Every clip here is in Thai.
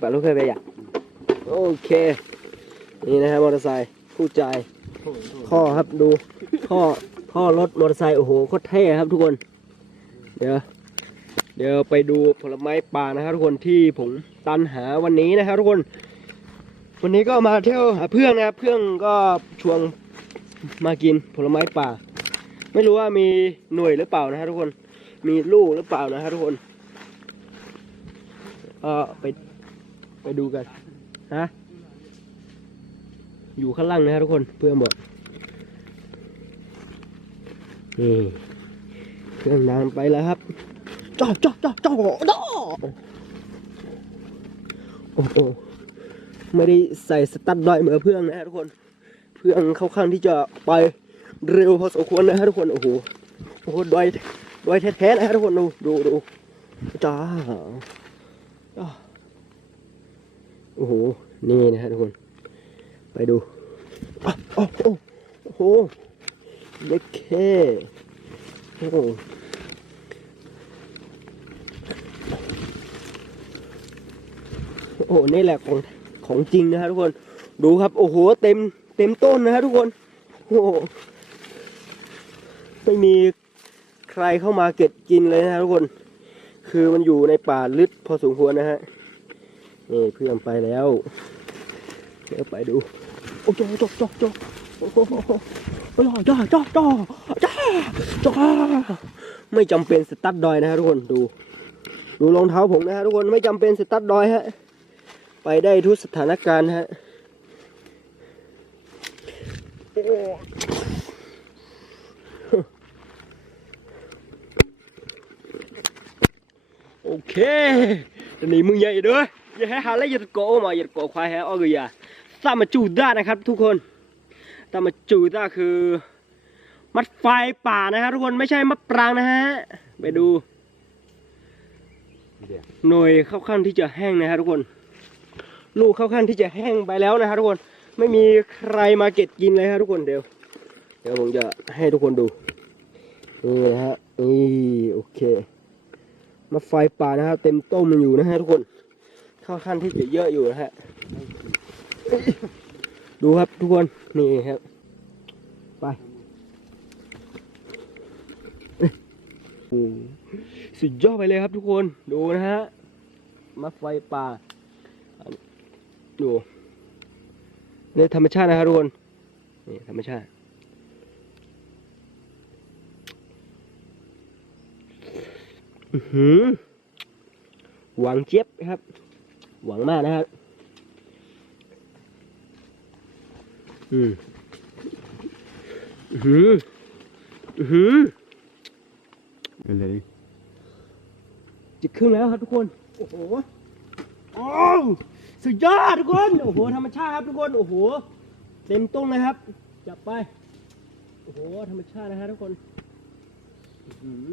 ปะลูกเคยไปอย่างโอเค นี่นะฮะมอเตอร์ไซค์คู่ใจข้อครับดูข้อข้อรถมอเตอร์ไซค์โอ้โหโคตรเท่ครับทุกคน เดี๋ยวเดี๋ยวไปดูผลไม้ป่านะครับทุกคนที่ผมตันหาวันนี้นะครับทุกคน วันนี้ก็มาเที่ยวหาเพื่อนนะครับเพื่อนก็ชวนมากินผลไม้ป่า ไม่รู้ว่ามีหน่วยหรือเปล่านะครับทุกคนมีลูกหรือเปล่านะครับทุกคน ก็ไปไปดูกันฮะอยู่ข้างล่างนะครับทุกคนเพื่อนบอกนี่เครื่องนานไปแล้วครับจ้าจ้าจ้าจ้าจ้าโอ้โหไม่ได้ใส่สตัดดอยเหมือนเพื่อนนะครับทุกคน เพื่อนเข้าข้างที่จะไปเร็วพอสมควรนะครับทุกคนโอ้โหโอ้โหดอยดอยแท้ๆนะครับทุกคนดูดูดูจ้า โอ้โห นี่นะฮะทุกคน ไปดู โอ้โหโอ้โหเล็กแค่โอ้โหโอ้โห นี่แหละของของจริงนะฮะทุกคน ดูครับ โอ้โห เต็ม เต็มต้นนะฮะทุกคน โอ้โห ไม่มีใครเข้ามาเก็บกินเลยนะฮะทุกคน คือมันอยู่ในป่าลึกพอสมควรนะฮะนี่เพื่อนไปแล้วเดี๋ยวไปดูโอ้จ้าจ้าจ้าจ้าโอ้โหจ้าจ้าจ้าจ้าจ้าไม่จำเป็นสตั๊ดดอยนะฮะทุกคนดู ดูรองเท้าผมนะฮะทุกคนไม่จำเป็นสตั๊ดดอยฮะไปได้ทุกสถานการณ์ฮะ โอเคนนี้มึงใหญ่เด้ออย่าให้หาอะไรย่าตะโกมาย่าตะโกควายแฮอ้อกอย่าตามมาจูด้านะครับ ทุกคนตามมาจูด้าคือ มัดไฟป่านะครับทุกคนไม่ใช่มัดปรางนะฮะไปดูหน่วยเข้าขั้นที่จะแห้งนะฮะทุกคน ลูกเข้าขั้นที่จะแห้งไปแล้วนะฮะทุกคนไม่มีใครมาเก็บกินเลยฮะทุกคนเดี๋ยว เดี๋ยวผมจะให้ทุกคนดูนี่นะฮะนี่โอเค มาไฟป่านะฮะเต็มต้มมันอยู่นะฮะทุกคนเข้าขั้นที่จะเยอะอยู่นะฮะ ดูครับทุกคนนี่ครับ ไปสุดยอดไปเลยครับทุกคนดูนะฮะมาไฟป่า ดูในธรรมชาตินะครับทุกคนนี่ธรรมชาติ อื้อ หือหวังเจี๊ยบครับ หวังมากนะครับอืมอื้อหืออื้อหือเป็นไรดิจะครึ่งแล้วครับทุกคน โอ้โหโอ้สุดยอดทุกคน โอ้โห ธรรมชาติครับทุกคน โอ้โห เต็มต้นเลยครับ จับไป โอ้โห ธรรมชาตินะฮะทุกคน อื้อหือ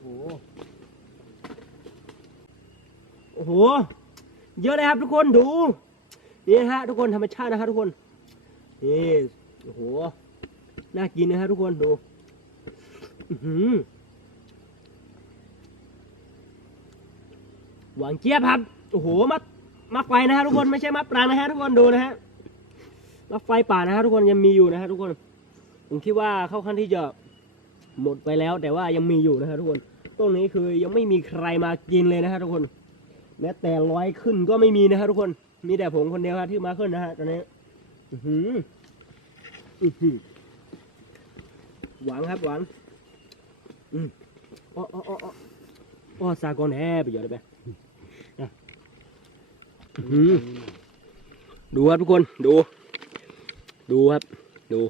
โอ้โห โอ้โห เยอะเลยครับทุกคนดู นี่นะฮะทุกคนธรรมชาตินะครับทุกคน นี่ โอ้โห น่ากินนะฮะทุกคนดูหวานเจี๊ยบครับ โอ้โหมัดมัดไฟนะฮะทุกคน ไม่ใช่มัดปรางนะฮะทุกคนดูนะฮะมัดไฟป่านะฮะทุกคนยังมีอยู่นะฮะทุกคน ผมคิดว่าเข้าขั้นที่จะ หมดไปแล้วแต่ว่ายังมีอยู่นะฮะทุกคนต้นนี้คือยังไม่มีใครมากินเลยนะฮะทุกคน แม้แต่ร้อยขึ้นก็ไม่มีนะฮะทุกคนมีแต่ผมคนเดียวครับที่มาขึ้นนะฮะตอนนี้อือหืออือหือหวานครับหวานอืมอ๋ออ๋ออ๋ออ๋อซากอนแห่ไปเยอะเลยไหมดูครับทุกคนดู ดูครับ ดู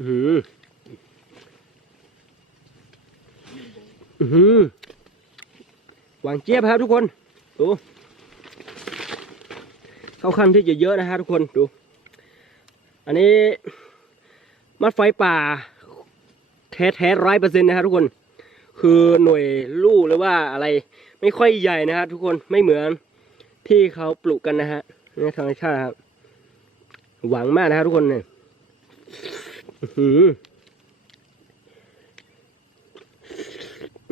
อือ หือหวานเจี๊ยบครับทุกคน ดูเข้าขั้นที่จะเยอะนะฮะทุกคนดู อันนี้มัดไฟป่า แท้แท้ร้อยเปอร์เซ็นต์นะฮะทุกคน คือหน่วยลู่หรือว่าอะไรไม่ค่อยใหญ่นะฮะทุกคนไม่เหมือนที่เขาปลูกกันนะฮะนี่ธรรมชาติครับ หวังมากนะครับทุกคนเนี่ย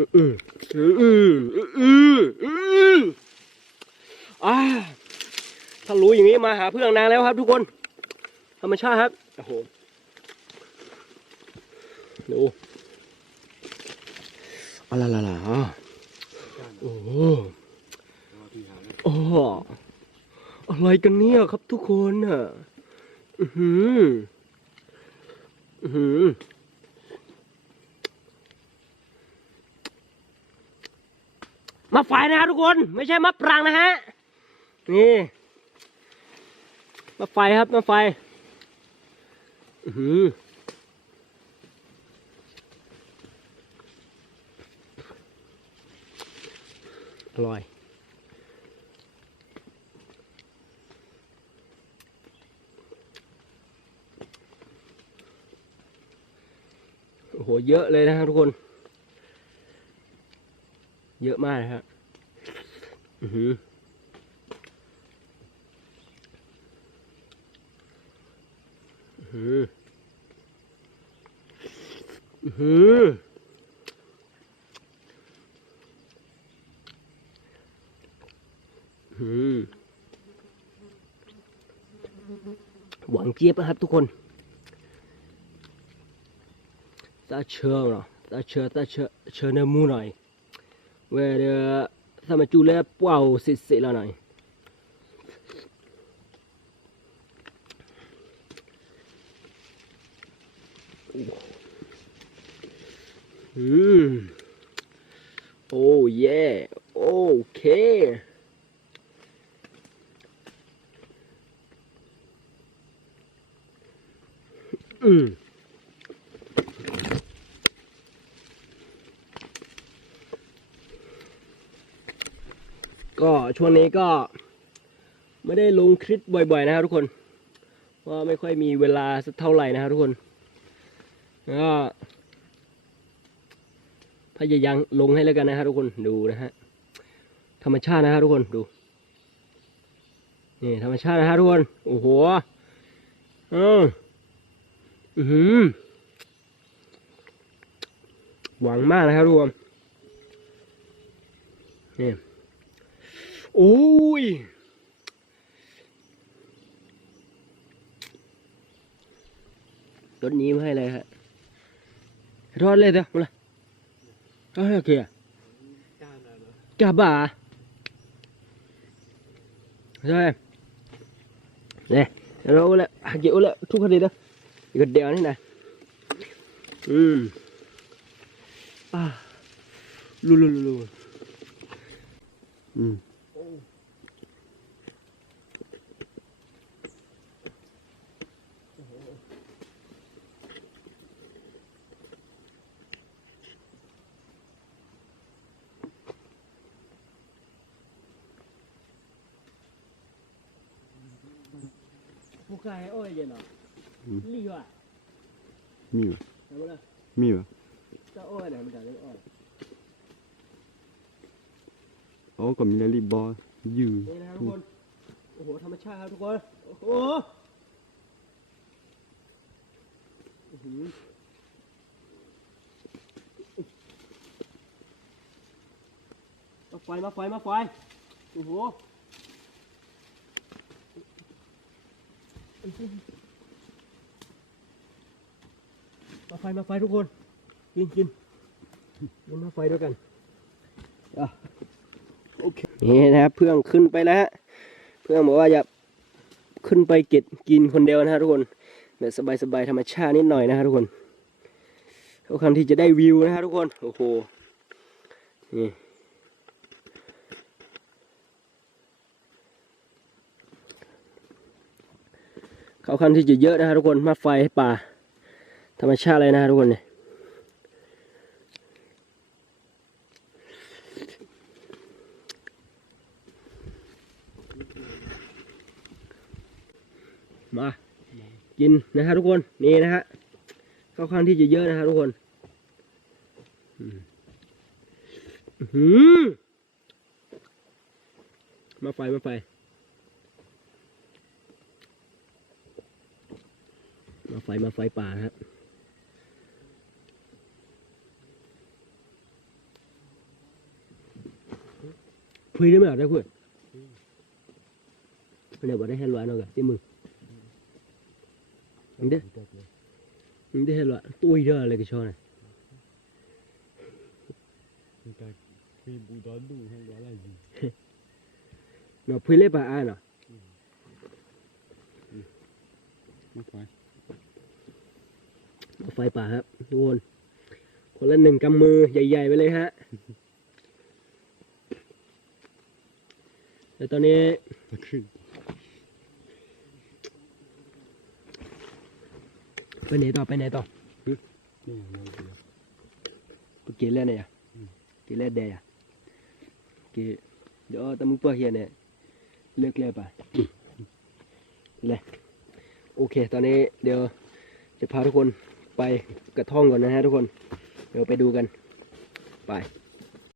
อื้อออื้อออื้อออื้อออ่าถ้ารู้อย่างนี้มาหาเพื่อนนางแล้วครับ ทุกคน ธรรมชาติครับโอ้โหดูอะละละละอะโอ้โหอ้อะไรกันเนี่ยครับทุกคนอะอือหืออือหือ มาไฟนะครับทุกคน ไม่ใช่มะปรางนะฮะ นี่มาไฟครับมาไฟอืออร่อยโอ้โห เยอะเลยนะครับทุกคน เยอะมากนะครับอือหืออื้อหืออื้อหืออื้อหือหวังเจี๊ยบนะครับทุกคนตาเชิงเหรอตาเชิงตาเชิงเชิงในมูหน่อย เวลาถ้ามาจูเล่ป่าวสร็จๆแล้วหน่อยอืมโอ้เย่โอเคอืม ก็ ช่วงนี้ก็ ไม่ได้ลงคลิปบ่อยๆนะครับทุกคนเพราะว่าไม่ค่อยมีเวลาสักเท่าไหร่นะครับทุกคนก็พยายามลงให้แล้วกันนะฮะทุกคนดูนะฮะธรรมชาตินะฮะทุกคนดูนี่ธรรมชาตินะฮะทุกคนโอ้โหเอออือหือหวังมากนะครับทุกคนนี่ โอ้ยรถนี้มาให้เลยฮะทอดเลยเถอะมาเลย Ah, ok. Cà bà. Rồi. Nè, nó ô lại, à, chị ô lại, thúc đi đâu. Gật đèo thế này. Ừ. À. Lù lù lù lù. อืม Một cái ôi vậy nó. Ừ. Lì à. มีวะ Đấy bố đây. มีวะ Sao ôi này mình trả cái ôi. อ๋อก็มีนาฬิบอยืนนี่นะครับทุกคน โอ้โห ธรรมชาติครับทุกคน โอ้โหอื้อหือมาไฟมาไฟมาไฟโอ้โห มาไฟมาไฟทุกคนกินกินกินมาไฟด้วยกันโอเคนี่นะครับเพื่อนขึ้นไปแล้วฮะเพื่อนบอกว่าจะขึ้นไปเก็บกินคนเดียวนะฮะทุกคนแบบสบายๆธรรมชาตินิดหน่อยนะฮะทุกคนทุกครั้งที่จะได้วิวนะฮะทุกคนโอ้โหนี่ เขาคันที่จะเยอะนะฮะทุกคนมาไฟป่า ธรรมชาติเลยนะฮะทุกคนเนี่ยมากินนะฮะทุกคนนี่นะฮะเข้าข้างที่จะเยอะนะฮะทุกคนอืมมาไฟมาไฟ อยมาฝอยป่าครับพุยได้ไหมได้คุณเนี่ยบอกได้ให้ลอยนอกกันที่มึงมึงได้มึงได้ให้ลอยตุ้ยเด้ออะไรกันชอนะเนาะพุยเล็บปลาอ่ะเนาะไม่ค่อย ไฟป่าครับทุกคนคนละหนึ่งกำมือใหญ่ ๆ ไปเลยฮะแต่ตอนนี้ไปไหนต่อไปไหนต่อนี่เราเดียวไปกินแล้วเนี่ยกินแล้วแดงอะกินเดี๋ยวตะมึงเปิดเฮียเนี่ยเลิกแล้วป่ะเลยโอเค ตอนนี้เดี๋ยวจะพาทุกคน ไปกระท่องก่อนนะฮะทุกคน เดี๋ยวไปดูกัน ไป